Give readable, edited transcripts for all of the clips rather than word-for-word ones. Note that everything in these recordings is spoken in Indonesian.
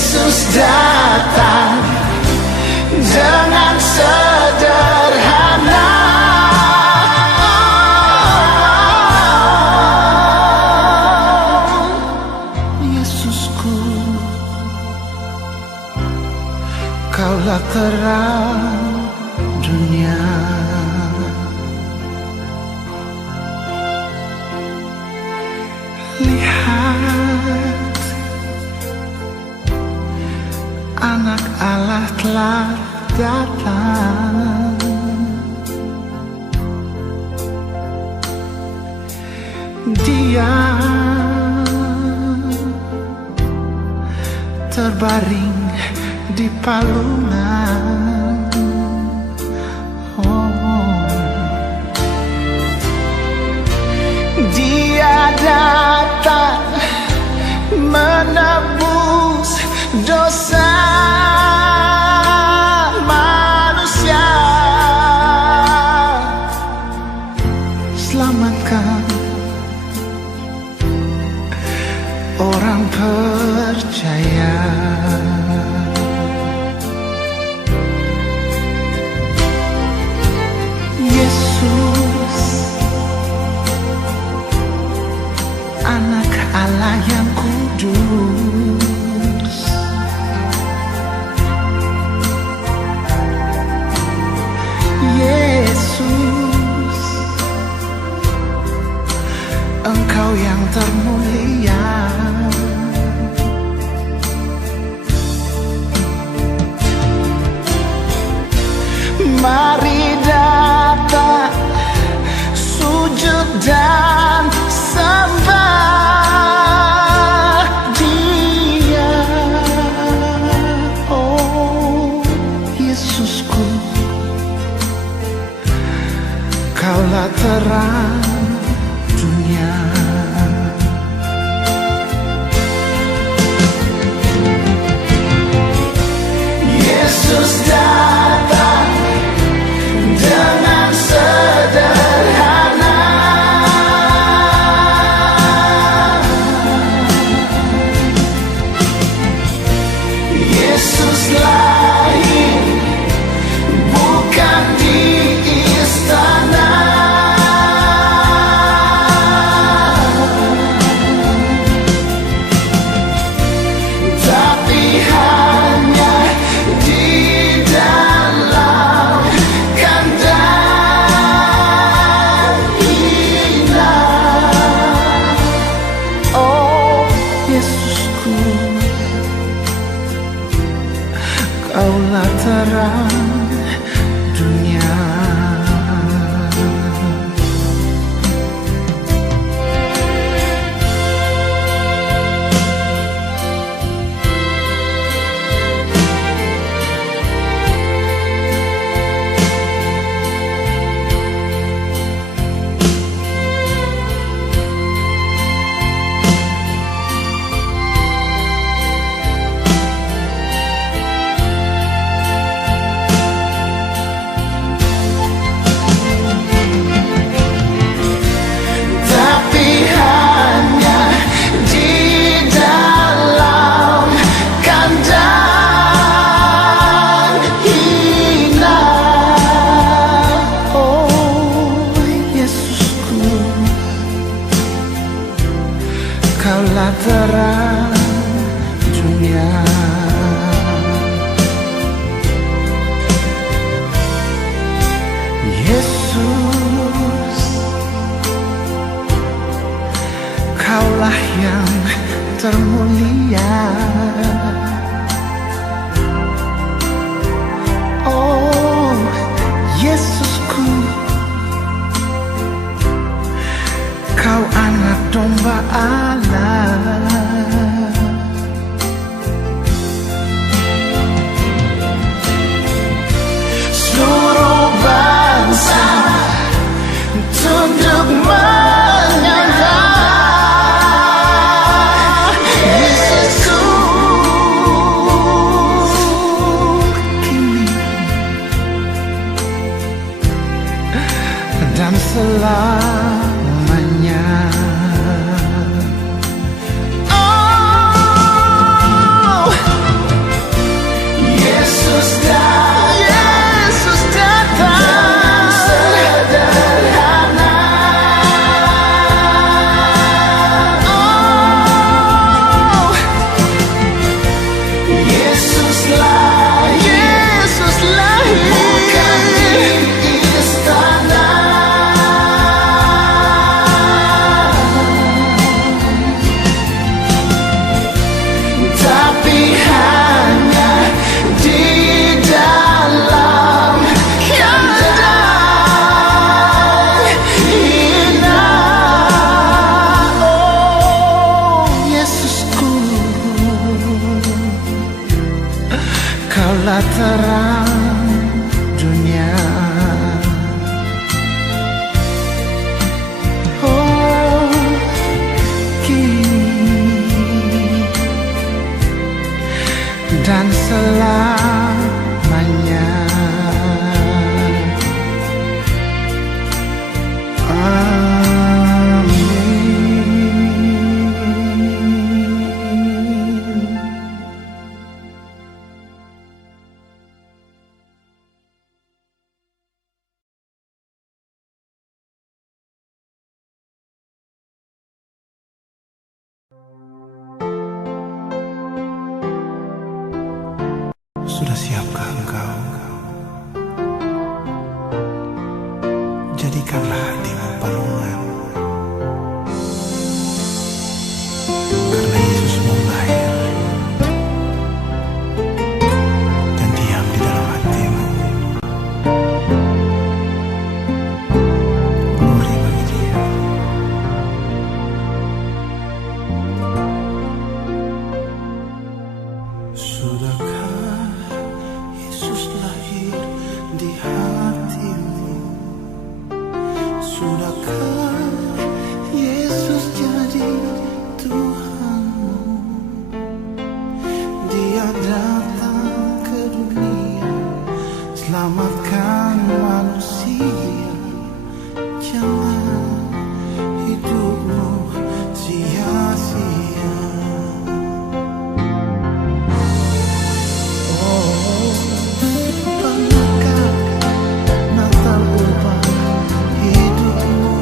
Yesus datang dengan sederhana. Yesusku, Kaulah terang dunia. Lihat, Anak Allah telah datang. Dia terbaring di palungan. Dia datang menebus dosa manusia. Selamatkan orang percaya. Yesus, Anak Allah yang kudus. Yesus, Engkau yang termulia. Mari datang, sujud dan sembah Dia. Oh Yesusku, Kaulah terang dunia. Yesus datang dengan sederhana. Yesus lahir bukan di istana, tapi hanya di dalam kandang inang. Oh Yesusku, Kaulah terang dunia. Kaulah terang dunia. Yesus, Kaulah yang termulia. Oh Yesusku, Kau Anak Domba Allah. Seluruh bangsa tunduk menyembah Yesusku. Kini dan selamanya. Oh Yesus datang sederhana. Oh, Yesus lahir bukan di istana, tapi hanya di dalam kandang indah. Oh Yesusku, Kaulah terang dunia. Oh kini dan selamanya. Amin. Sudah siapkah engkau? Jadikanlah hatimu palungan, karena Yesus mau lahir dan diam di dalam hatimu. Glory bagi Dia. Sudahkah Yesus lahir di hatimu? Sudahkah Yesus jadi Tuhanmu? Dia datang ke dunia, selamatkan manusia. Jangan hidupmu sia-sia. Pernahkah Natal ubah hidupmu?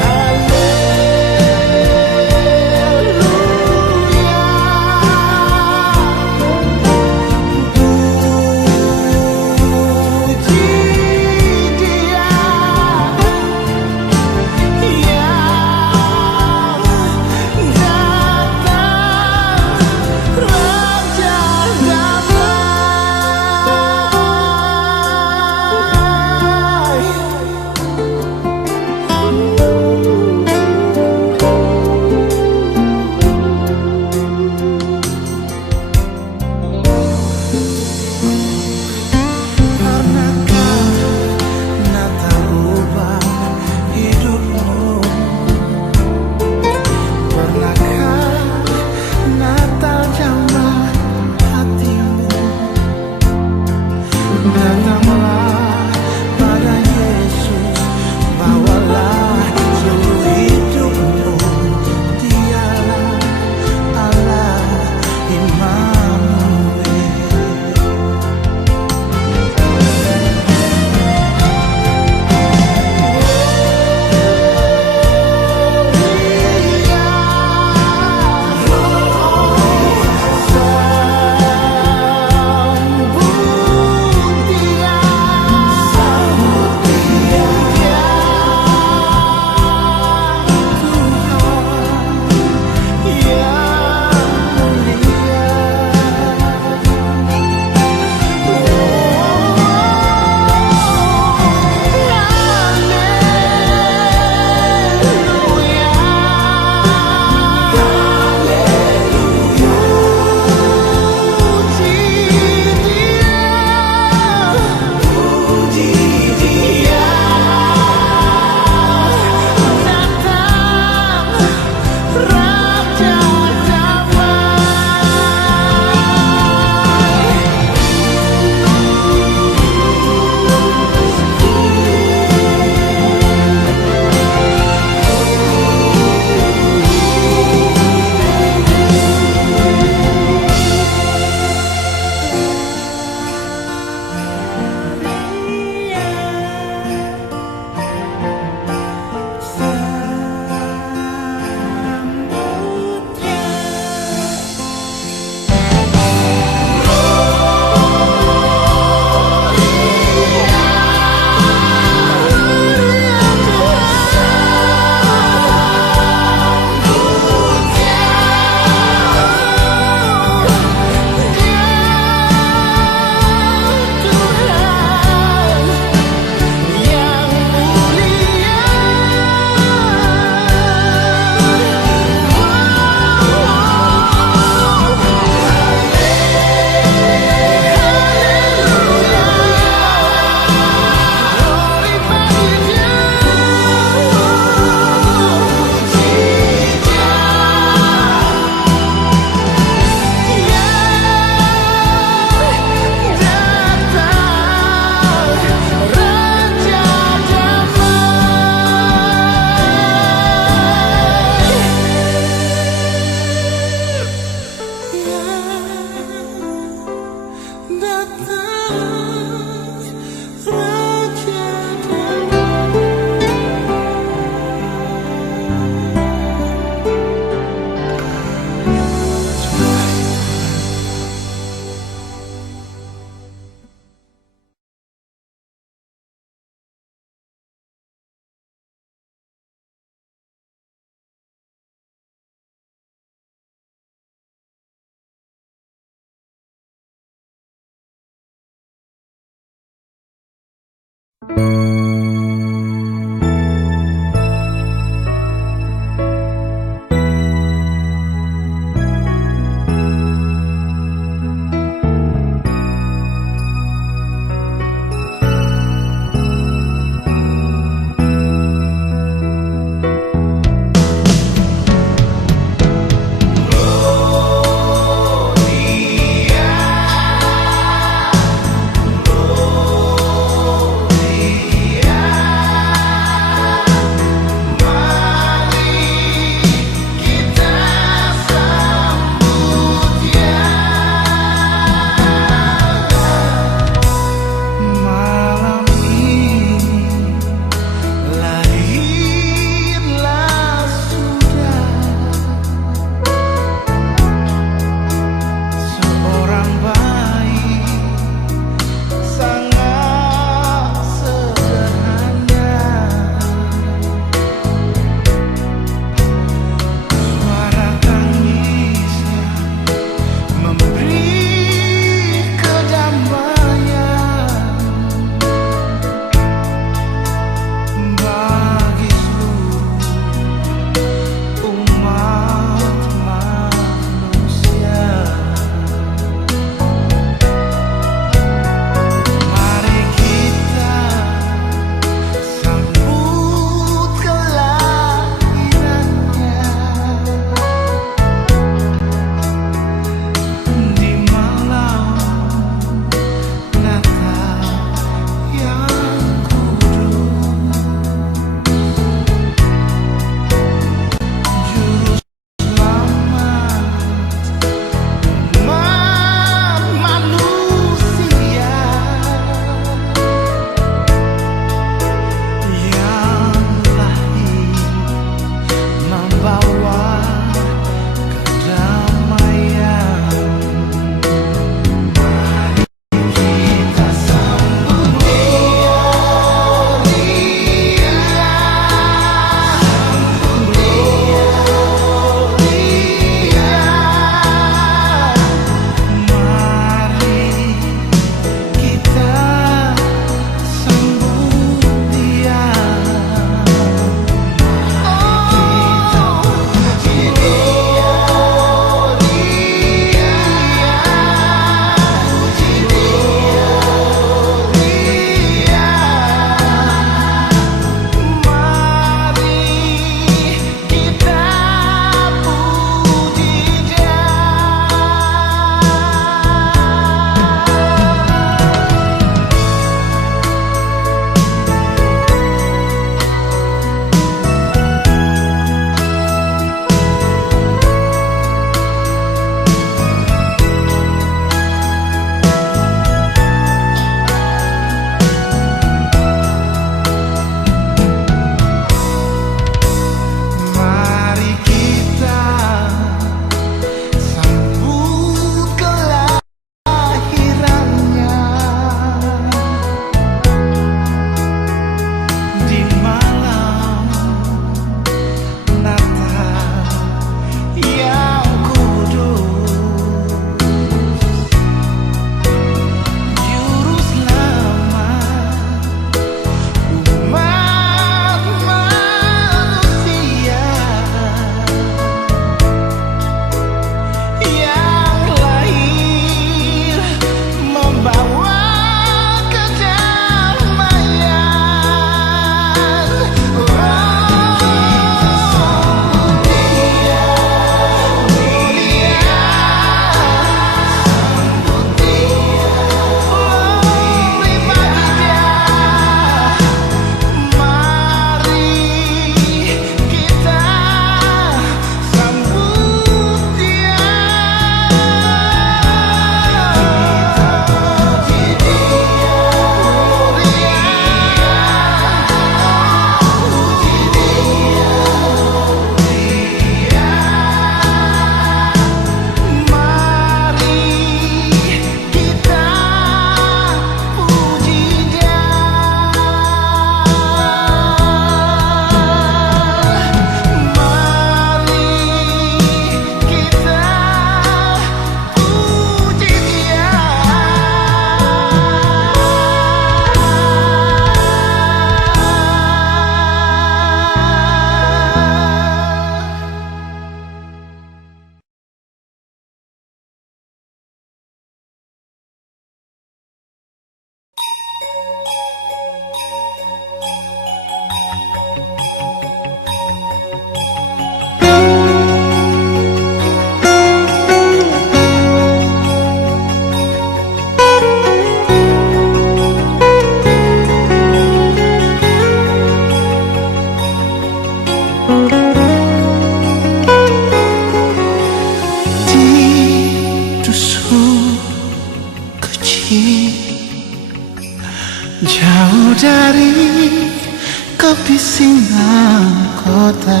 bisingan kota,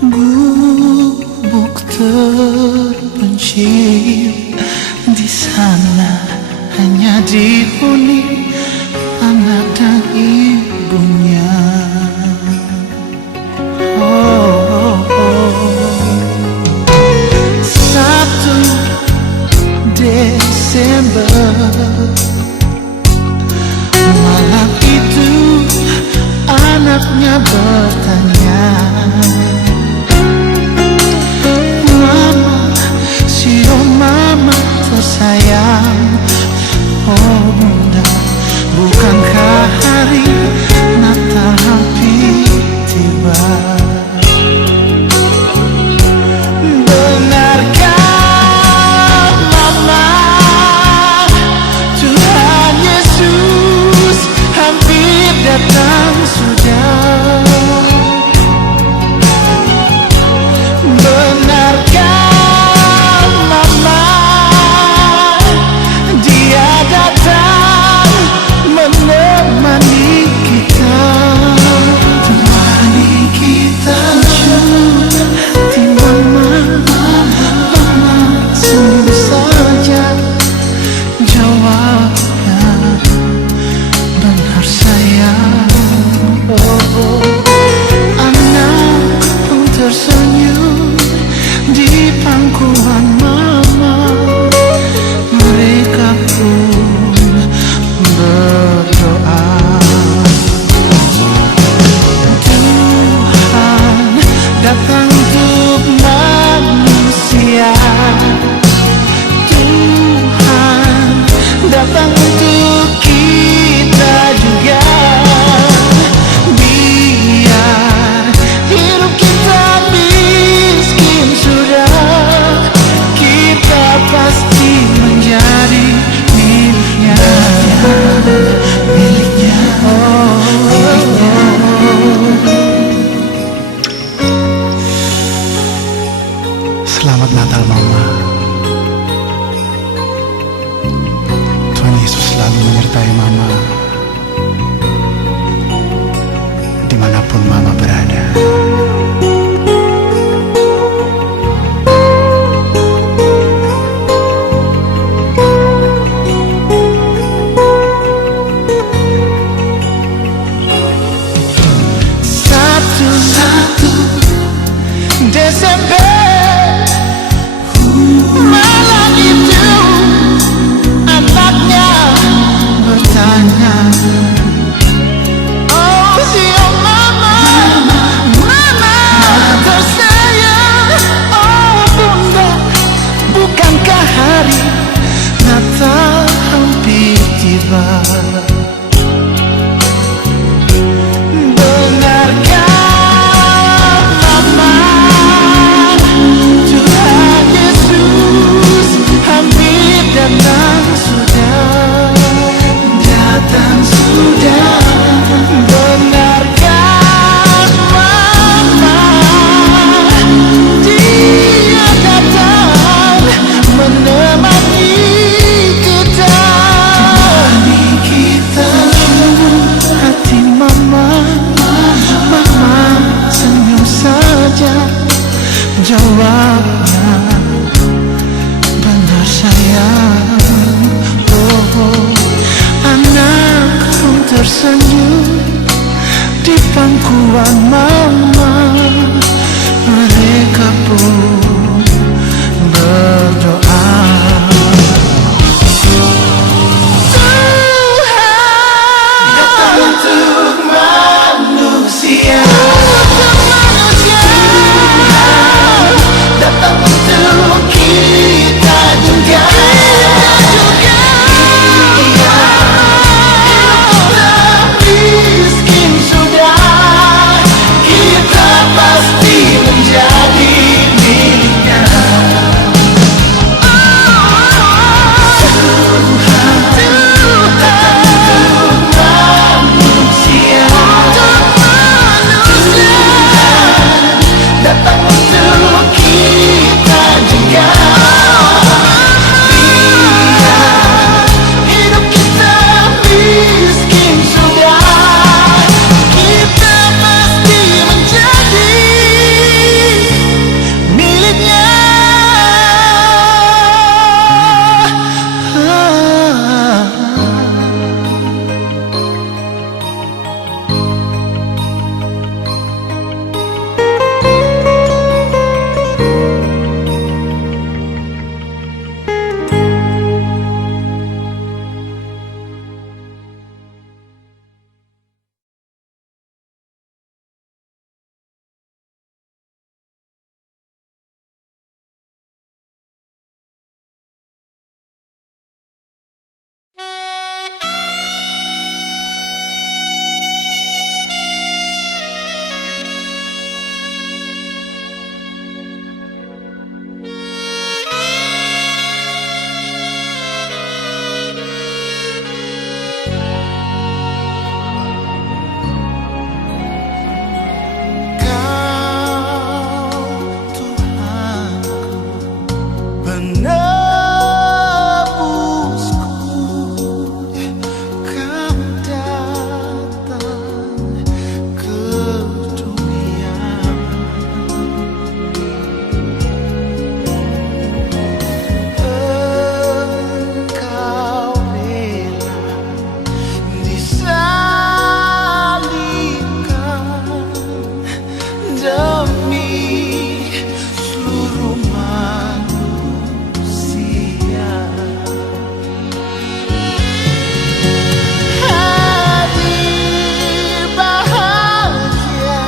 gubuk terpencil. Di sana hanya dihuni anak dan ibunya. Oh, 1 Desember, malam itu anaknya bertanya, "Mama, siapa mama tersayang? Oh bunda, bukankah hari Natal hampir tiba?" Benarkah mama, Tuhan Yesus hampir datang sudah? Benarkah mama, Dia datang menemani kita, temani kita. Hati mama, mama senyum saja. Jawabnya benar sayang. Oh, anak pun tersenyum di pangkuan mama. Mereka pun berdoa, Tuhan datang untuk manusia, Tuhan datang untuk kita juga. Biar hidup kita miskin sudah, kita pasti menjadi miliknya, miliknya, oh, miliknya. Selamat Natal mama. Tuhan Yesus selalu menyertai mama dimanapun mama berada. Satu Desember, malam itu anaknya bertanya, "Oh siapa mama, mama tersayang? Oh bunda, bukankah hari Natal hampir tiba?" Jawabnya benar sayang. Oh, anak pun tersenyum di pangkuan mama. Mereka pun berdoa, Tuhan datang untuk manusia, datang untuk kita juga. Kita miskin sudah, kita pasti demi seluruh manusia. Hari bahagia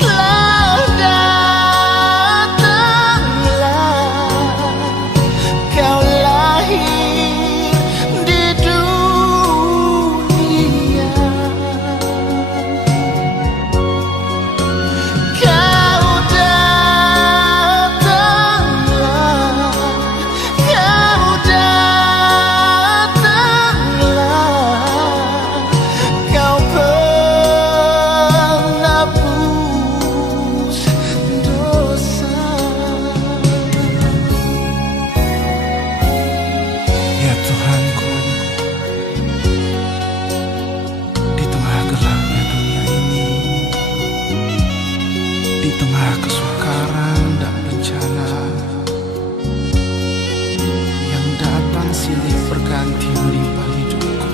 telah datanglah, kau lahir di dunia. Kau datanglah, kau penghapus dosa. Ya Tuhanku, di tengah gelapnya dunia ini, di tengah kesukaran dan bencana yang datang silih berganti menimpa hidupku,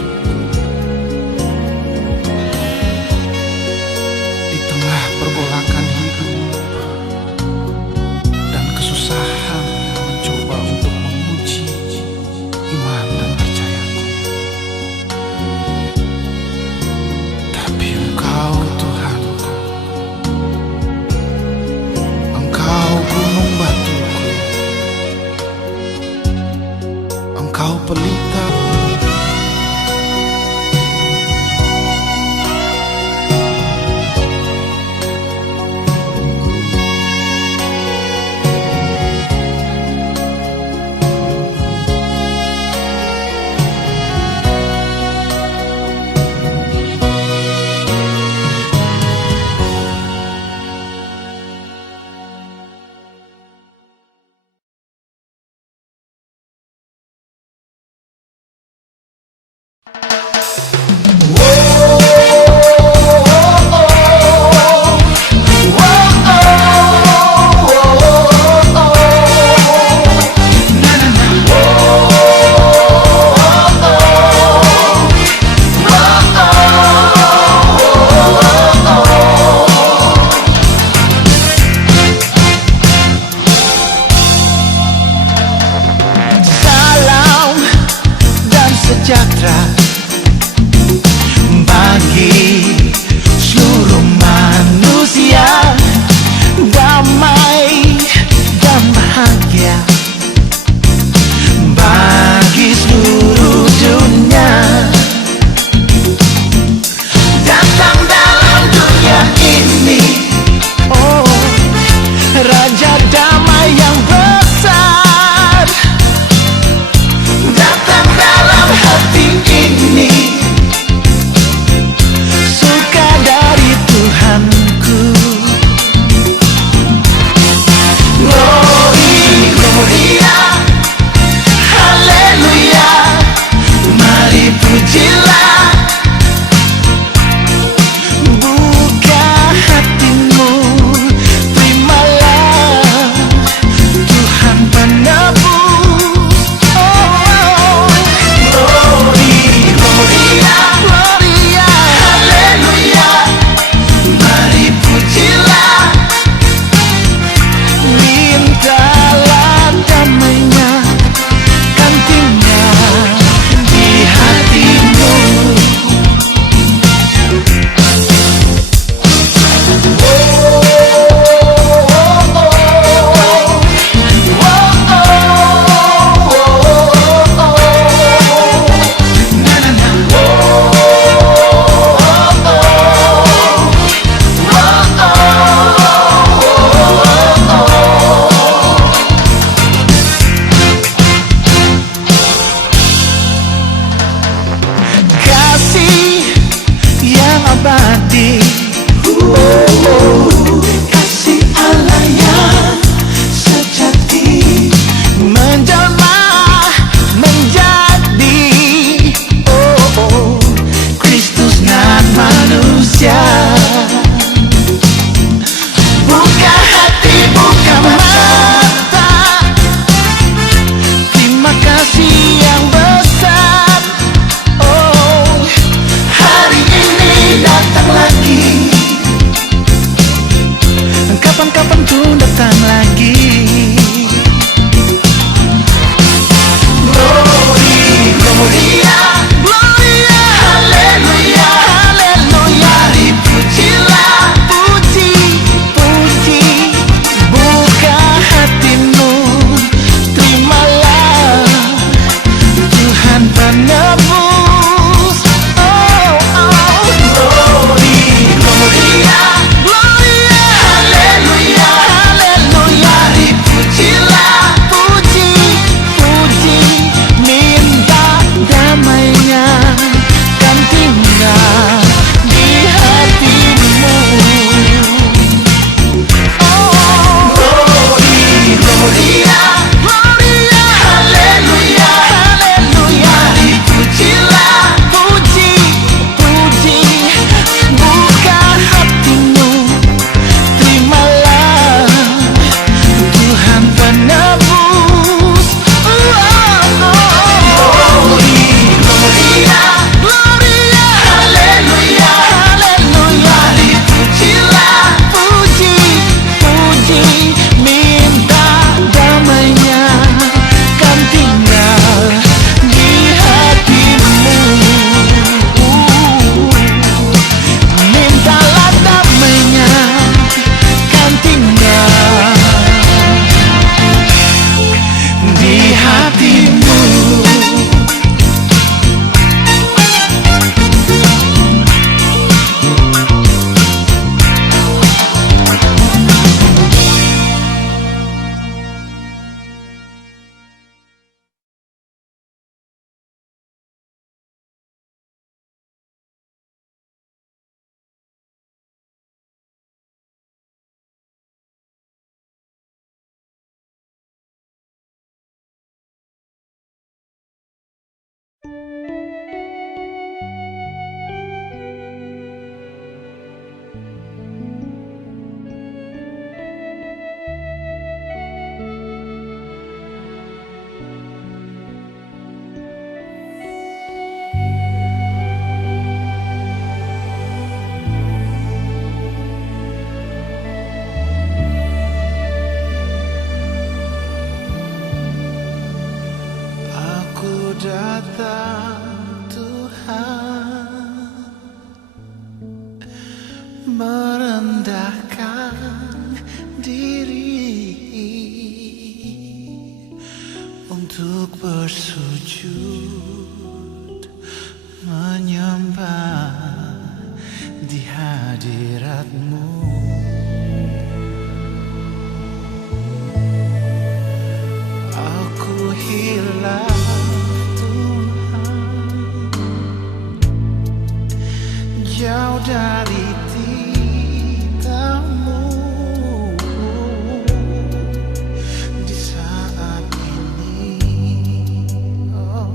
di tengah pergolakan hidup dan kesusahan yang mencoba untuk menguji iman dan percayaku, tapi Engkau Tuhanku, Engkau gunung batuku, Engkau pelita. Salam dan sejahtera bagi seluruh manusia, damai dan bahagia bagi seluruh dunia. Datang dalam dunia ini, oh Raja damai yang besar. Datang dalam hati ini, kapan-kapan pun datang lagi. Glory, Gloria, Gloria, Haleluya, Haleluya. Mari pujilah, puji, puji. Buka hatimu, terimalah Tuhan penebus. Oh, oh. Glory, Gloria, Gloria, Haleluya, Haleluya. Mari pujilah, puji, puji. Minta damainya kan tinggal di hatimu. Oh, Glory, Gloria, Gloria, Haleluya, Haleluya. Mari pujilah, puji, puji. Buka hatimu, terimalah Tuhan penebus. Glory, Gloria, Gloria, Haleluya, Haleluya. Mari pujilah, puji, puji. Minta damainya kan tinggal di hatimu. Mintalah damainya kan tinggal di hatimu. Aku datang Tuhan, merendahkan diri untuk bersujud menyembah di hadirat-Mu. Aku hilang jauh dari titamu. Di saat ini, oh,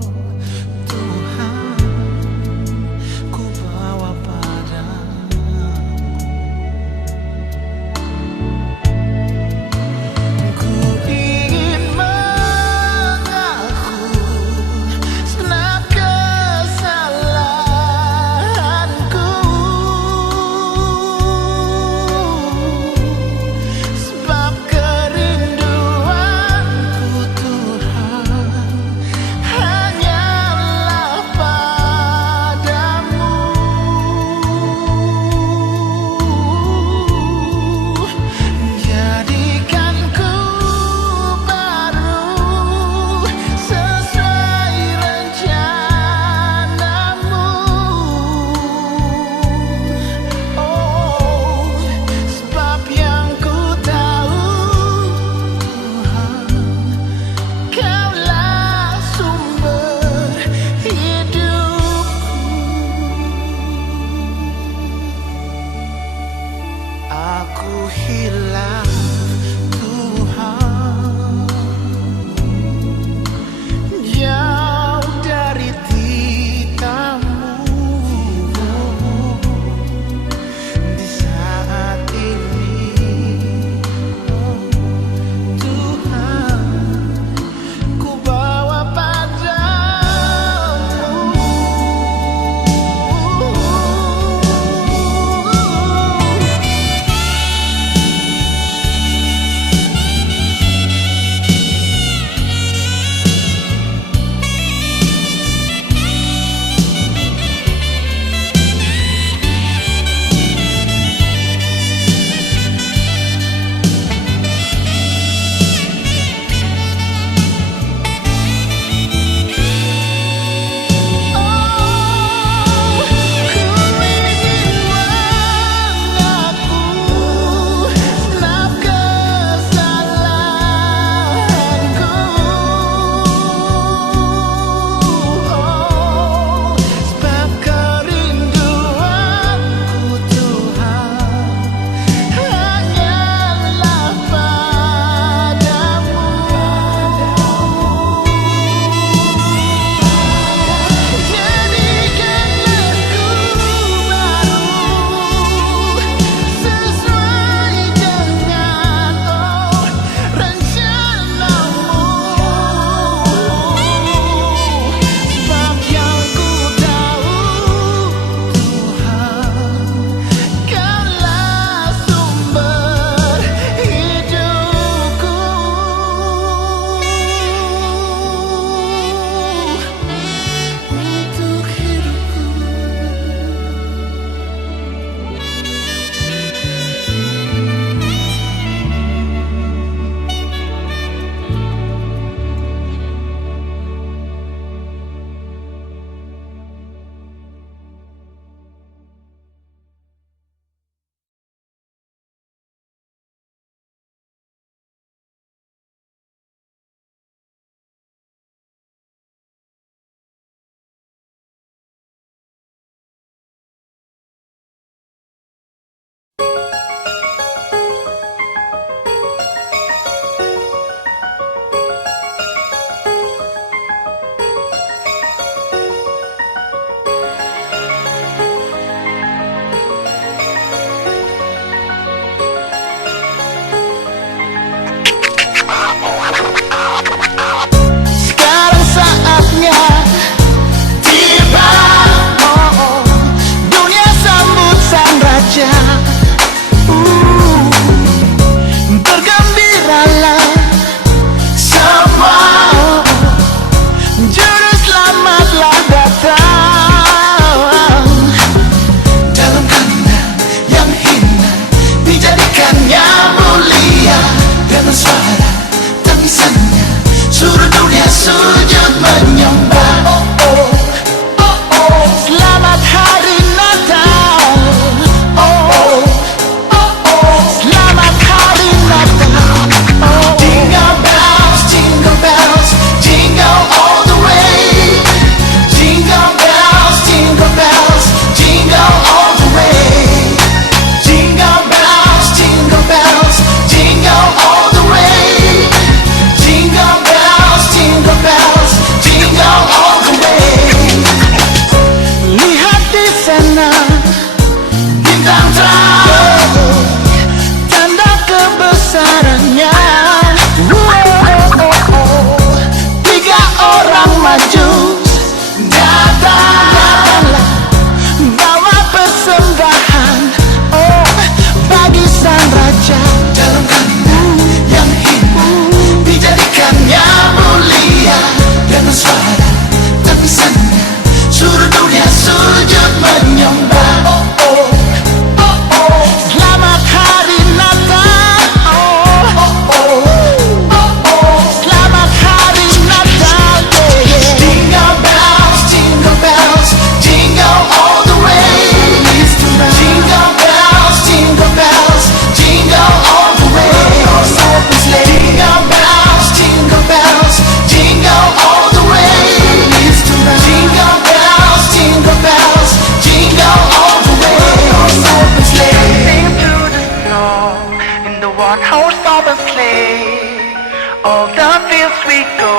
horse open sleigh, all the fields we go,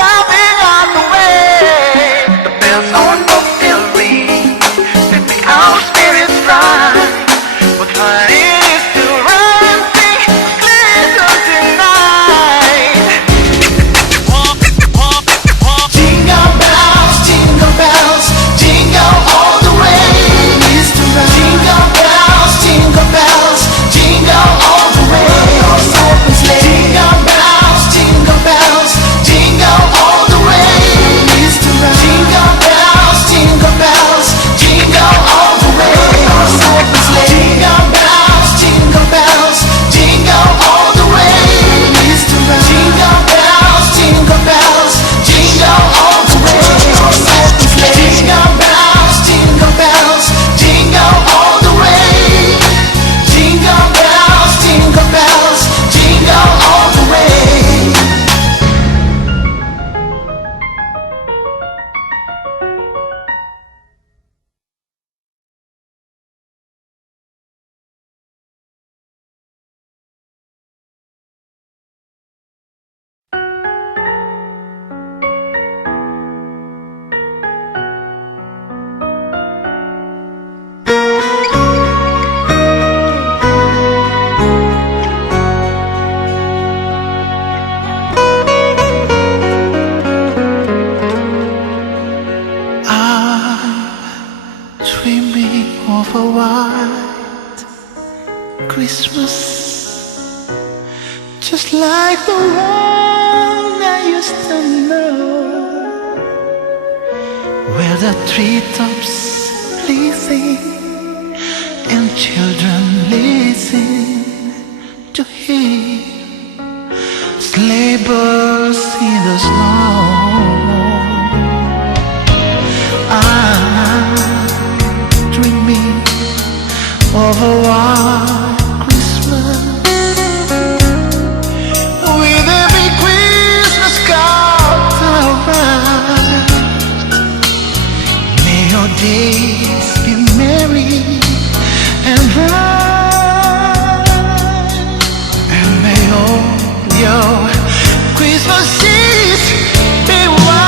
laughing on the way. The bells on the still ring, they make our spirits rise. What fun it is to run, sing, glisten tonight. Jingle bells, jingle all the way. Jingle bells, jingle bells, jingle all the way. Jingle bells, jingle bells, jingle all the way. Jingle bells, jingle bells, jingle all the way. Jingle bells, jingle bells, jingle all the way. Jingle bells, jingle bells, jingle all the way. Jingle bells, jingle bells, jingle all the way. Jingle bells, jingle bells, jingle all the way. Dreaming of a white Christmas, just like the one I used to know, where the treetops blazing and children listen to hear sleigh bells in the snow. Dreaming of a white Christmas, with every Christmas card around. May your days be merry and bright, and may all your Christmases be white.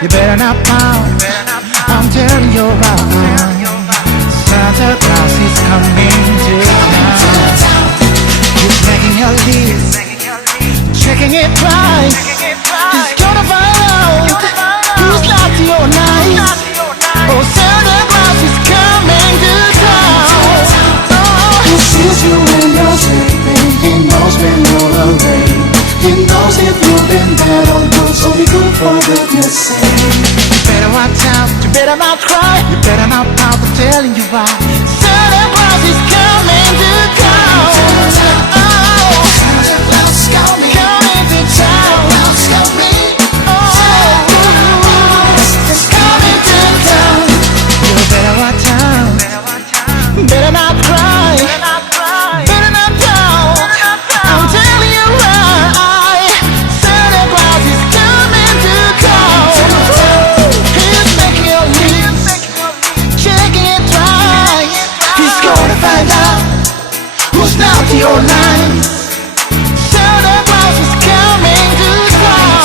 You better not pout, I'm telling you right. Santa Claus is coming to town. He's making your list, checking it twice. He's gonna find out who's naughty or nice. Oh, Santa Claus is coming to town. He sees you when you're sleeping. He knows when you're awake. He knows if you've been bad or good, so be good for goodness sake. You better watch out, you better not cry, you better not pout, I'm telling you why. Santa Claus is coming to town. Oh, Santa Claus is coming. coming to town. Claus coming. Oh, it's coming to town. You better watch out, better not cry, better not pout, I'm telling you why. Santa Claus is coming to town. He's making your list, checking it twice. He's gonna find out who's naughty or nice. Santa Claus is coming to town.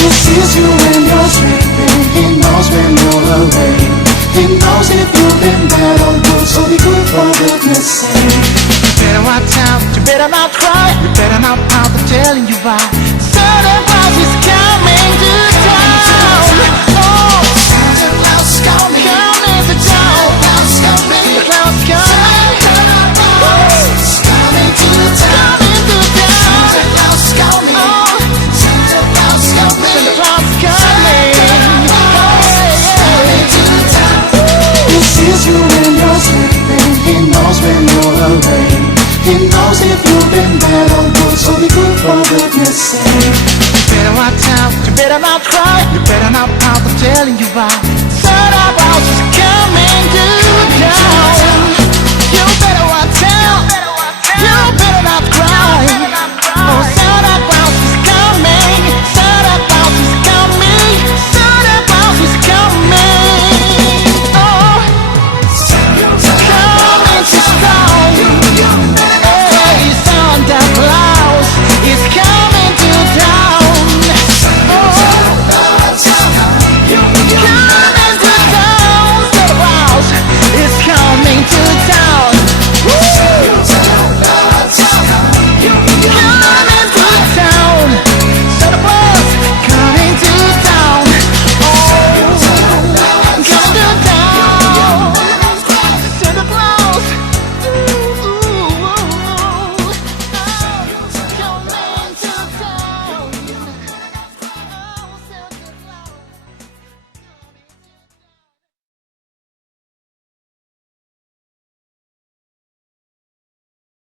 He sees you when you're sleeping. He knows when you're awake. He knows if you've been bad or good, so be good for goodness sake. You better watch out, you better not cry, you better not pout, I'm telling you why. Santa Claus is coming to town. Oh, Santa Claus is coming. coming to town. Claus coming. The clown's coming. Santa Claus is coming if you've been bad or good, so be good for goodness sake. You better watch out, you better not cry, you better not pout, I'm telling you why. Santa Claus is coming